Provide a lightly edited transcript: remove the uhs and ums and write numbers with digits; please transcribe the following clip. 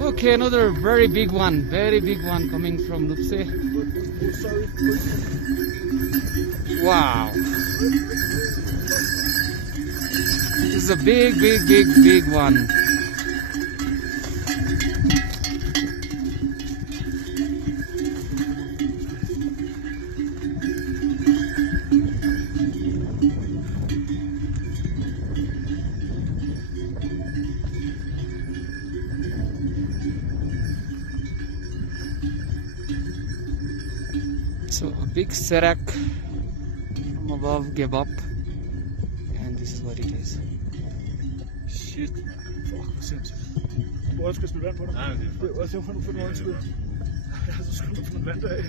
Okay, another very big one coming from Nupse. Wow. This is a big one. So a big serac from above gave up, and this is what it is. Shit. Fuck, hvor sindssygt. Hvor skal jeg spille vand på dig? Nej, det er faktisk... Det var for noget undskyld. Jeg har så skyndt at få noget vand af.